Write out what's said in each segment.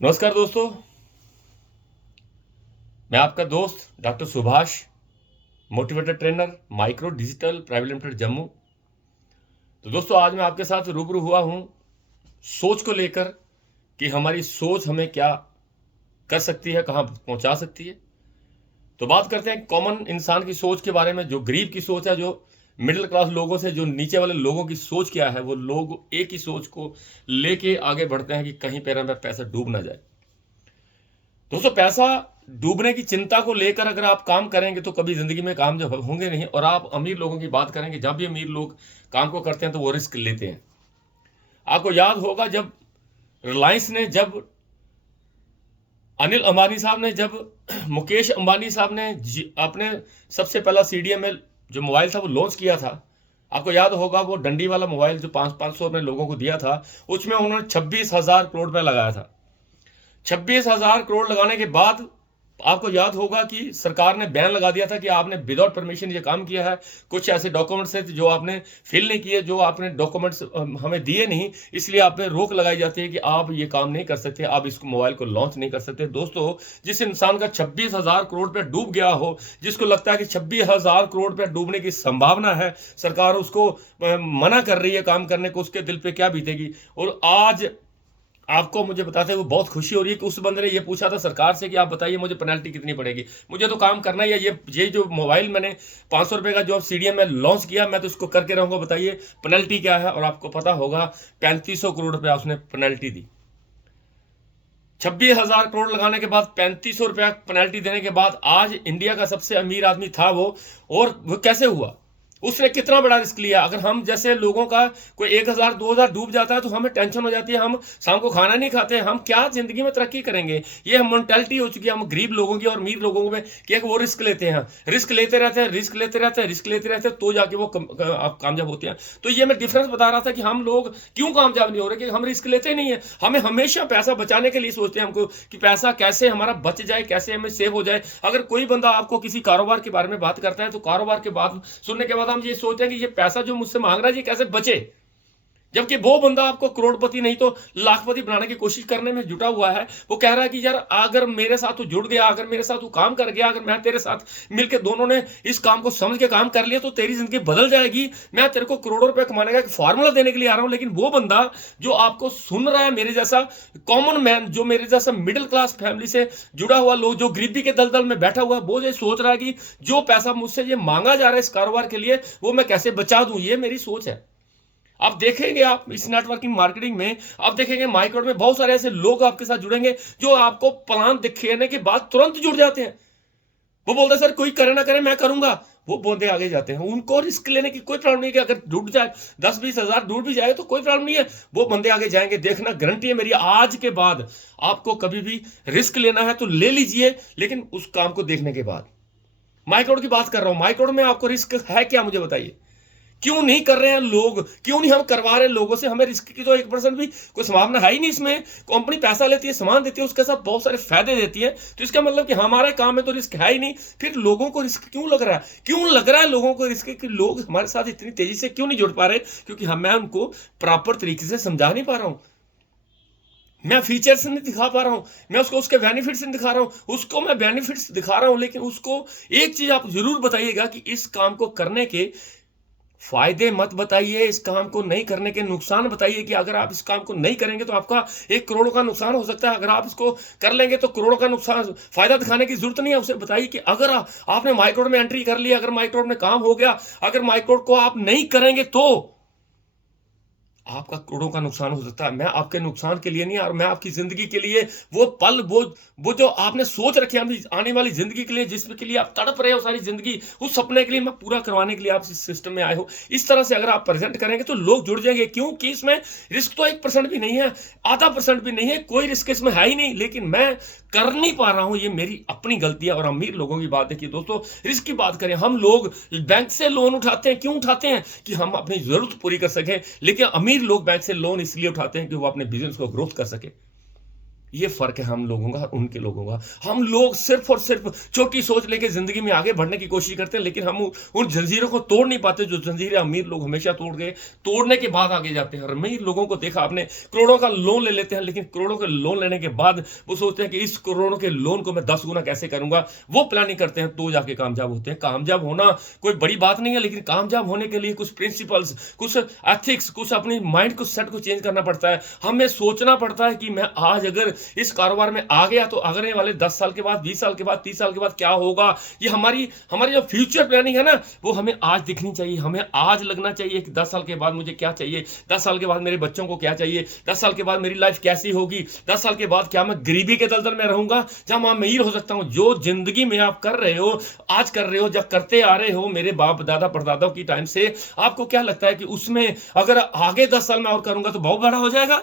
नमस्कार दोस्तों। मैं आपका दोस्त doctor Subhash, motivator trainer, micro digital private limited Jammu. तो दोस्तों, आज मैं आपके साथ रूबरू हुआ हूं सोच को लेकर कि हमारी सोच हमें क्या कर सकती है, कहां पहुंचा सकती है। तो बात करते हैं कॉमन इंसान की सोच के बारे में। जो गरीब की सोच है, जो मिडिल क्लास लोगों से जो नीचे वाले लोगों की सोच क्या है, वो लोग एक ही सोच को लेके आगे बढ़ते हैं कि कहीं पैर में पैसा डूब ना जाए। दोस्तों, पैसा डूबने की चिंता को लेकर अगर आप काम करेंगे तो कभी जिंदगी में कामयाब होंगे नहीं। और आप अमीर लोगों की बात करेंगे, जब भी अमीर लोग काम को करते हैं तो वो रिस्क लेते हैं। आपको याद होगा जब रिलायंस ने, जब अनिल अंबानी साहब ने, जब मुकेश अंबानी साहब ने अपने सबसे पहला सीडीएमएल जो मोबाइल था वो लॉन्च किया था। आपको याद होगा वो डंडी वाला मोबाइल जो 500 में लोगों को दिया था, उसमें उन्होंने 26,000 करोड़ रुपए लगाया था। 26,000 करोड़ लगाने के बाद आपको याद होगा कि सरकार ने बैन लगा दिया था कि आपने विदाउट परमिशन ये काम किया है। कुछ ऐसे डॉक्यूमेंट्स थे जो आपने फिल नहीं किए, जो आपने डॉक्यूमेंट्स हमें दिए नहीं, इसलिए आप पे रोक लगाई जाती है कि आप ये काम नहीं कर सकते, आप इसको मोबाइल को लॉन्च नहीं कर सकते। दोस्तों, जिस इंसान का 26,000 करोड़ रुपया डूब गया हो, जिसको लगता है कि 26,000 करोड़ रुपया डूबने की संभावना है, सरकार उसको मना कर रही है काम करने को, उसके दिल पे क्या बीतेगी। और आज आपको मुझे बताते हुए बहुत खुशी हो रही है कि उस बंदे ने ये पूछा था सरकार से कि आप बताइए मुझे पेनल्टी कितनी पड़ेगी, मुझे तो काम करना ही है। ये जो मोबाइल मैंने 500 रुपए का जो सीडीएम में लॉन्च किया, मैं तो इसको करके रहूंगा, बताइए पेनल्टी क्या है। और आपको पता होगा 3500 करोड़ रुपया उसने पेनल्टी दी। 26,000 करोड़ लगाने के बाद 3500 रुपया पेनल्टी देने के बाद आज इंडिया का सबसे अमीर आदमी था वो। और वो कैसे हुआ, उसने कितना बड़ा रिस्क लिया। अगर हम जैसे लोगों का कोई 1,000 2,000 डूब जाता है तो हमें टेंशन हो जाती है, हम शाम को खाना नहीं खाते, हम क्या जिंदगी में तरक्की करेंगे। ये मेंटालिटी हो चुकी है हम गरीब लोगों की और अमीर लोगों में कि वो रिस्क लेते हैं, रिस्क लेते रहते हैं, रिस्क लेते रहते हैं, रिस्क लेते रहते हैं, तो जाके वो आप कामयाब होते हैं। तो ये मैं डिफरेंस बता रहा था कि हम लोग क्यों कामयाब नहीं हो रहे, कि हम रिस्क लेते नहीं है। हमें हमेशा पैसा बचाने के लिए सोचते हैं हमको कि पैसा कैसे हमारा बच जाए, कैसे हमें सेव हो जाए। अगर कोई बंदा आपको किसी कारोबार के बारे में बात करता है तो कारोबार के बाद सुनने के बाद हम ये सोचते हैं कि ये पैसा जो मुझसे मांग रहा है ये कैसे बचे, जबकि वो बंदा आपको करोड़पति नहीं तो लाखपति बनाने की कोशिश करने में जुटा हुआ है। वो कह रहा है कि यार अगर मेरे साथ तू जुड़ गया, अगर मेरे साथ तू काम कर गया, अगर मैं तेरे साथ मिलकर दोनों ने इस काम को समझ के काम कर लिया तो तेरी जिंदगी बदल जाएगी। मैं तेरे को करोड़ों रुपए कमाने का एक फॉर्मूला देने के लिए आ रहा हूं। लेकिन वो बंदा जो आपको सुन रहा है, मेरे जैसा कॉमन मैन, जो मेरे जैसा मिडिल क्लास फैमिली से जुड़ा हुआ लोग, जो गरीबी के दलदल में बैठा हुआ है, वो ये सोच रहा है कि जो पैसा मुझसे ये मांगा जा रहा है इस कारोबार के लिए वो मैं कैसे बचा दूं। ये मेरी सोच है। आप देखेंगे, आप इस नेटवर्किंग मार्केटिंग में आप देखेंगे माइक्रो में बहुत सारे ऐसे लोग आपके साथ जुड़ेंगे जो आपको प्लान दिखाने के बाद तुरंत जुड़ जाते हैं। वो बोलते हैं सर कोई करे ना करे मैं करूंगा, वो बंदे आगे जाते हैं। उनको रिस्क लेने की कोई प्रॉब्लम नहीं कि अगर डूब जाए 10-20 हजार डूब भी जाए तो कोई प्रॉब्लम नहीं है, वो बंदे आगे जाएंगे। देखना, गारंटी है मेरी, आज के बाद आपको कभी भी रिस्क लेना है तो ले लीजिए, लेकिन उस काम को देखने के बाद। माइक्रोड की बात कर रहा हूं, माइक्रोड में आपको रिस्क है क्या, मुझे बताइए। क्यों नहीं कर रहे हैं लोग, क्यों नहीं हम करवा रहे लोगों से। हमें रिस्क की तो 1% भी कोई संभावना है ही नहीं इसमें। कंपनी पैसा लेती है, सामान देती है, उसके साथ बहुत सारे फायदे देती है, तो इसका मतलब कि हमारे काम में तो रिस्क है ही नहीं। फिर लोगों को रिस्क क्यों लग रहा है, क्यों लग रहा है लोगों को रिस्क कि लोग हमारे साथ इतनी तेजी से क्यों नहीं जुड़ पा रहे? क्योंकि मैं उनको प्रॉपर तरीके से समझा नहीं पा रहा हूं, मैं फीचर्स नहीं दिखा पा रहा हूं, मैं उसको उसके बेनिफिट्स नहीं दिखा रहा हूं। उसको मैं बेनिफिट्स दिखा रहा हूं, लेकिन उसको एक चीज आप जरूर बताइएगा कि इस काम को करने के फायदे मत बताइए, इस काम को नहीं करने के नुकसान बताइए कि अगर आप इस काम को नहीं करेंगे तो आपका 1 करोड़ का नुकसान हो सकता है, अगर आप इसको कर लेंगे तो करोड़ों का नुकसान। फायदा दिखाने की जरूरत नहीं है, उसे बताइए कि अगर आपने माइक्रोड में एंट्री कर ली, अगर माइक्रोड में काम हो गया, अगर माइक्रोड को आप नहीं करेंगे तो आपका करोड़ों का नुकसान हो सकता है। मैं आपके नुकसान के लिए नहीं, और मैं आपकी जिंदगी के लिए वो पल, वो जो आपने सोच रखे हैं आने वाली जिंदगी के लिए, जिसके लिए आप तड़प रहे हो सारी जिंदगी, उस सपने के लिए मैं पूरा करवाने के लिए आप इस सिस्टम में आए हो। इस तरह से अगर आप प्रेजेंट करेंगे तो लोग जुड़ जाएंगे, क्योंकि इसमें रिस्क तो 1% भी नहीं है, आधा % भी नहीं है, कोई रिस्क इसमें है ही नहीं। लेकिन मैं कर नहीं पा रहा हूं, ये मेरी अपनी गलती है। और अमीर लोगों की बात देखिए दोस्तों, रिस्क की बात करें, हम लोग बैंक से लोन उठाते हैं, क्यों उठाते हैं? कि हम अपनी जरूरत पूरी कर सकें। लेकिन अमीर लोग बैंक से लोन इसलिए उठाते हैं कि वो अपने बिजनेस को ग्रोथ कर सके। ये फर्क है हम लोगों का और उनके लोगों का। हम लोग सिर्फ और सिर्फ छोटी सोच लेके जिंदगी में आगे बढ़ने की कोशिश करते हैं, लेकिन हम उन जंजीरों को तोड़ नहीं पाते जो जंजीरें अमीर लोग हमेशा तोड़ गए। तोड़ने के बाद आगे जाते हैं। और अमीर लोगों को देखा आपने, करोड़ों का लोन ले लेते हैं, लेकिन करोड़ों के लोन लेने के बाद वो सोचते हैं कि इस करोड़ों के लोन को मैं 10 गुना कैसे करूंगा, वो प्लानिंग करते हैं, तो जाके कामयाब होते हैं। कामयाब होना कोई बड़ी बात नहीं है, लेकिन कामयाब होने के लिए कुछ प्रिंसिपल्स, कुछ एथिक्स, कुछ अपनी माइंड को सेट को चेंज करना पड़ता है। हमें सोचना पड़ता है कि मैं आज अगर इस कारोबार में आ गया तो आगने वाले 10 साल के बाद, 20 साल के बाद, 30 साल के बाद क्या होगा। ये हमारी हमारी जो फ्यूचर प्लानिंग है ना, वो हमें आज दिखनी चाहिए। हमें आज लगना चाहिए कि 10 साल के बाद मुझे क्या चाहिए, 10 साल के बाद मेरे बच्चों को क्या चाहिए, 10 साल के बाद मेरी लाइफ कैसी होगी, 10 साल के बाद क्या मैं गरीबी के दलदल में रहूंगा जहां मैं अमीर हो सकता हूं। जो जिंदगी में आप कर रहे हो, आज कर रहे हो, जब करते आ रहे हो मेरे बाप दादा परदादाओं की टाइम से, आपको क्या लगता है कि उसमें अगर आगे 10 साल में और करूंगा तो बहुत बड़ा हो जाएगा।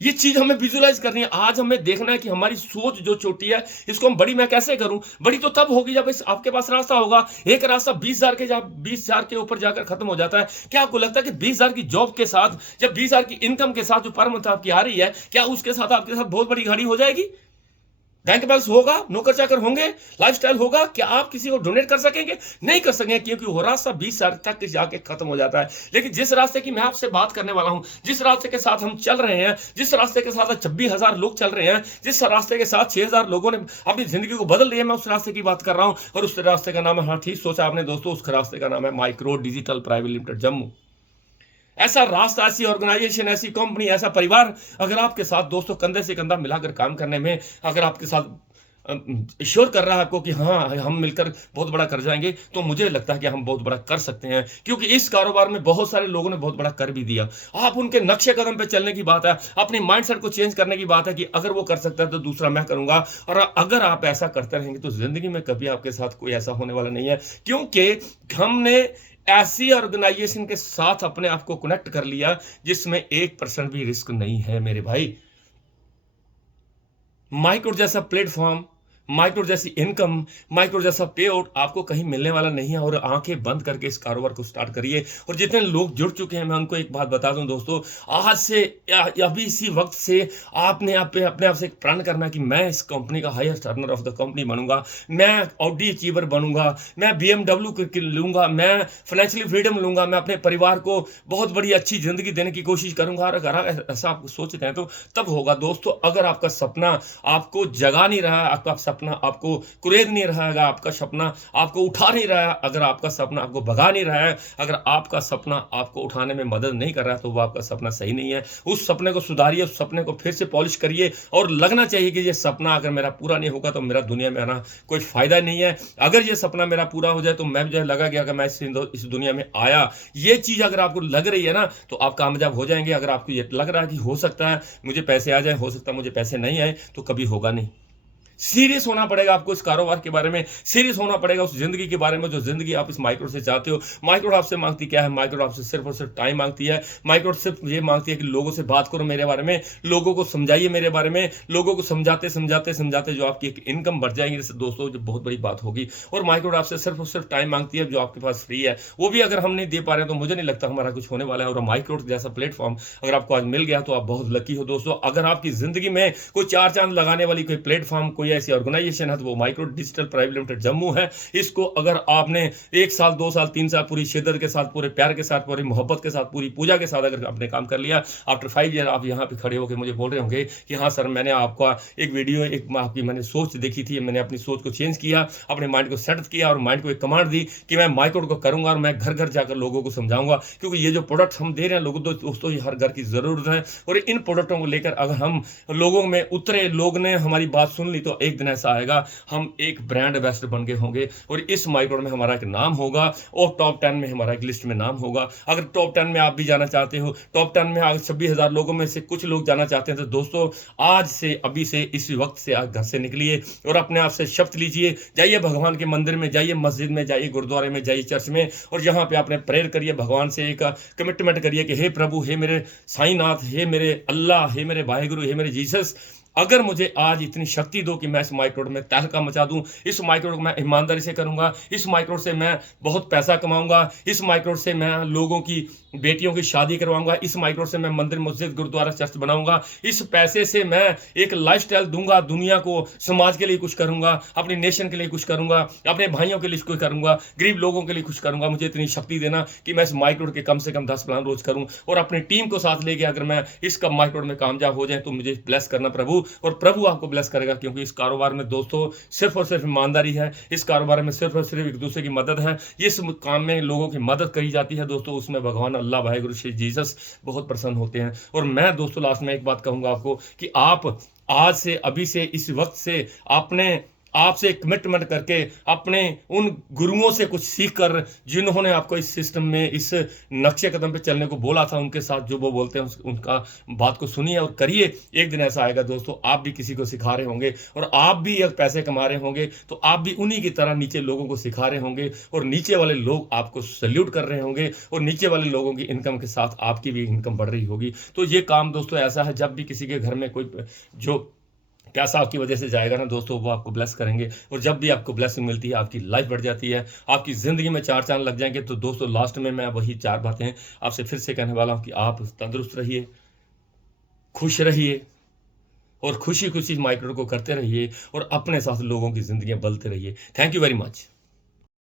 ये चीज हमें विजुलाइज करनी है। आज हमें देखना है कि हमारी सोच जो छोटी है, इसको हम बड़ी मैं कैसे करूं। बड़ी तो तब होगी जब आपके पास रास्ता होगा। एक रास्ता 20,000 के, जब 20,000 के ऊपर जाकर खत्म हो जाता है। क्या आपको लगता है कि 20,000 की जॉब के साथ, जब 20,000 की इनकम के साथ जो पर मंथ आपकी आ रही है, क्या उसके साथ आपके साथ बहुत बड़ी गाड़ी हो जाएगी, बैंक बैलेंस होगा, नौकर चाकर होंगे, लाइफस्टाइल होगा, क्या आप किसी को डोनेट कर सकेंगे? नहीं कर सकेंगे, क्योंकि वो रास्ता 20 साल तक जाके खत्म हो जाता है। लेकिन जिस रास्ते की मैं आपसे बात करने वाला हूं, जिस रास्ते के साथ हम चल रहे हैं, जिस रास्ते के साथ 26,000 लोग चल रहे हैं, जिस रास्ते के साथ 6,000 लोगों ने अपनी जिंदगी को बदल लिया, मैं उस रास्ते की बात कर रहा हूं। और उस रास्ते का नाम है, हाँ ठीक सोचा आपने दोस्तों, उस रास्ते का नाम है micro digital private limited Jammu. ऐसा रास्ता, ऐसी ऑर्गेनाइजेशन, ऐसी कंपनी, ऐसा परिवार अगर आपके साथ दोस्तों कंधे से कंधा मिलाकर काम करने में, अगर आपके साथ श्योर कर रहा है आपको कि हाँ हम मिलकर बहुत बड़ा कर जाएंगे, तो मुझे लगता है कि हम बहुत बड़ा कर सकते हैं। क्योंकि इस कारोबार में बहुत सारे लोगों ने बहुत बड़ा कर भी दिया। आप उनके नक्शे कदम पे चलने की बात है, अपनी माइंडसेट को चेंज करने की बात है कि अगर वो कर सकता है तो दूसरा मैं करूंगा। और अगर आप ऐसा करते रहेंगे तो जिंदगी में कभी आपके साथ कोई ऐसा होने वाला नहीं है, क्योंकि हमने ऐसी ऑर्गेनाइजेशन के साथ अपने आप को कनेक्ट कर लिया जिसमें 1% भी रिस्क नहीं है मेरे भाई। माइक्रो जैसा प्लेटफॉर्म, माइक्रो जैसी इनकम, माइक्रो जैसा पे आउट आपको कहीं मिलने वाला नहीं है। और आंखें बंद करके इस कारोबार को स्टार्ट करिए। और जितने लोग जुड़ चुके हैं, मैं उनको एक बात बता दूं दोस्तों, आज से अभी इसी वक्त से आपने अपने आप से एक प्रण करना है कि मैं इस कंपनी का highest earner of the company बनूंगा, मैं ऑडी अचीवर बनूंगा, मैं BMW लूंगा, मैं फाइनेंशियली फ्रीडम लूंगा, मैं अपने परिवार को बहुत बड़ी अच्छी जिंदगी देने की कोशिश करूंगा। और अगर आप ऐसा आप सोचते हैं तो तब होगा दोस्तों। अगर आपका सपना आपको जगा नहीं रहा, आपका सपना आपको कुरेद नहीं रहा है, आपका सपना आपको उठा नहीं रहा है, अगर आपका सपना आपको भगा नहीं रहा है, अगर आपका सपना आपको उठाने में मदद नहीं कर रहा है, तो वो आपका सपना सही नहीं है। उस सपने को सुधारिए, उस सपने को फिर से पॉलिश करिए। और लगना चाहिए कि ये सपना अगर मेरा पूरा नहीं होगा तो मेरा दुनिया में आना कोई फायदा नहीं है। अगर ये सपना मेरा पूरा हो जाए तो मैं जो लगा गया कि मैं इस दुनिया में आया, ये चीज अगर आपको लग रही है ना, तो आप कामयाब हो जाएंगे। अगर आपको ये लग रहा है कि हो सकता है मुझे पैसे आ जाए, हो सकता है मुझे पैसे नहीं आए, तो कभी होगा नहीं। सीरियस होना पड़ेगा आपको इस कारोबार के बारे में, सीरियस होना पड़ेगा उस जिंदगी के बारे में जो जिंदगी आप इस माइक्रो से चाहते हो। माइक्रो आपसे मांगती क्या है? माइक्रो आपसे सिर्फ और सिर्फ टाइम मांगती है। माइक्रो सिर्फ ये मांगती है कि लोगों से बात करो मेरे बारे में, लोगों को समझाइए मेरे बारे में, लोगों को समझाते समझाते समझाते जो आपकी एक इनकम बढ़ जाएंगी दोस्तों, जो बहुत बड़ी बात होगी। और माइक्रो आपसे सिर्फ और सिर्फ टाइम मांगती है, जो आपके पास फ्री है वो भी अगर हम नहीं दे पा रहे हैं तो मुझे नहीं लगता हमारा कुछ होने वाला है। और माइक्रो जैसा प्लेटफॉर्म अगर आपको आज मिल गया तो आप बहुत लकी हो दोस्तों। अगर आपकी जिंदगी में कोई 4 चांद लगाने वाली कोई प्लेटफॉर्म, कोई ऐसी ऑर्गेनाइजेशन है तो वो micro digital private limited Jammu है। इसको अगर आपने 1 साल 2 साल 3 साल पूरी शिद्दत के साथ, पूरे प्यार के साथ, पूरी मोहब्बत के साथ, पूरी पूजा के साथ अगर आपने काम कर लिया, आफ्टर 5 ईयर आप यहाँ पे खड़े होकर मुझे बोल रहे होंगे कि हाँ सर, मैंने आपका एक वीडियो, एक आपकी मैंने सोच देखी थी, मैंने अपनी सोच को चेंज किया, अपने माइंड को सेट किया और माइंड को एक कमांड दी कि मैं माइक्रो को करूंगा और मैं घर घर जाकर लोगों को समझाऊंगा। क्योंकि ये जो प्रोडक्ट हम दे रहे हैं लोगों दोस्तों, ये हर घर की जरूरत है। और इन प्रोडक्टों को लेकर अगर हम लोगों में उतरे, लोग ने हमारी बात सुन ली, तो एक दिन ऐसा आएगा हम एक ब्रांड एम्बेसडर बन गए होंगे और इस माइक्रो में हमारा एक नाम होगा और टॉप 10 में हमारा एक लिस्ट में नाम होगा। अगर टॉप 10 में आप भी जाना चाहते हो, टॉप 10 में अगर 26,000 लोगों में से कुछ लोग जाना चाहते हैं, तो दोस्तों आज से, अभी से, इस वक्त से आज घर से निकलिए और अपने आप से शपथ लीजिए। जाइए भगवान के मंदिर में, जाइए मस्जिद में, जाइए गुरुद्वारे में, जाइए चर्च में, और यहाँ पे आपने प्रेयर करिए, भगवान से एक कमिटमेंट करिए कि हे प्रभु, हे मेरे साईनाथ, हे मेरे अल्लाह, हे मेरे वाहेगुरु, हे मेरे जीसस, अगर मुझे आज इतनी शक्ति दो कि मैं इस माइक रोड में तहलका मचा दूं, इस माइक रोड को मैं ईमानदारी से करूंगा, इस माइक रोड से मैं बहुत पैसा कमाऊंगा, इस माइक रोड से मैं लोगों की बेटियों की शादी करवाऊंगा, इस माइक रोड से मैं मंदिर मस्जिद गुरुद्वारा चर्च बनाऊंगा, इस पैसे से मैं एक लाइफस्टाइल दूंगा दुनिया को, समाज के लिए कुछ करूंगा, अपनी नेशन के लिए कुछ करूंगा, अपने भाइयों के लिए कुछ करूंगा, गरीब लोगों के लिए कुछ करूंगा। मुझे इतनी शक्ति देना कि मैं इस माइक रोड के कम से कम 10 प्लान रोज करूं और अपनी टीम को साथ लेके अगर मैं इस माइक रोड में कामयाब हो जाए तो मुझे ब्लेस करना प्रभु, और प्रभु आपको ब्लेस करेगा। क्योंकि इस कारोबार में दोस्तों सिर्फ और सिर्फ ईमानदारी है, इस कारोबार में सिर्फ और सिर्फ एक दूसरे की मदद है, इस काम में लोगों की मदद करी जाती है दोस्तों, उसमें भगवान अल्लाह वाहिगुरु श्री जीसस बहुत प्रसन्न होते हैं। और मैं दोस्तों लास्ट में एक बात कहूंगा आपको कि आप आज से, अभी से, इस वक्त से आपने आपसे कमिटमेंट करके अपने उन गुरुओं से कुछ सीख कर, जिन्होंने आपको इस सिस्टम में, इस नक्शे कदम पे चलने को बोला था, उनके साथ जो वो बोलते हैं उनका बात को सुनिए और करिए। एक दिन ऐसा आएगा दोस्तों, आप भी किसी को सिखा रहे होंगे और आप भी अगर पैसे कमा रहे होंगे तो आप भी उन्हीं की तरह नीचे लोगों को सिखा रहे होंगे और नीचे वाले लोग आपको सल्यूट कर रहे होंगे और नीचे वाले लोगों की इनकम के साथ आपकी भी इनकम बढ़ रही होगी। तो ये काम दोस्तों ऐसा है, जब भी किसी के घर में कोई जो पैसा आपकी वजह से जाएगा ना दोस्तों, वो आपको ब्लेस करेंगे, और जब भी आपको ब्लेसिंग मिलती है आपकी लाइफ बढ़ जाती है, आपकी ज़िंदगी में 4 चांद लग जाएंगे। तो दोस्तों लास्ट में मैं वही 4 बातें आपसे फिर से कहने वाला हूँ कि आप तंदुरुस्त रहिए, खुश रहिए और खुशी खुशी माइक्रो को करते रहिए और अपने साथ लोगों की ज़िंदगियाँ बदलते रहिए। Thank you very much.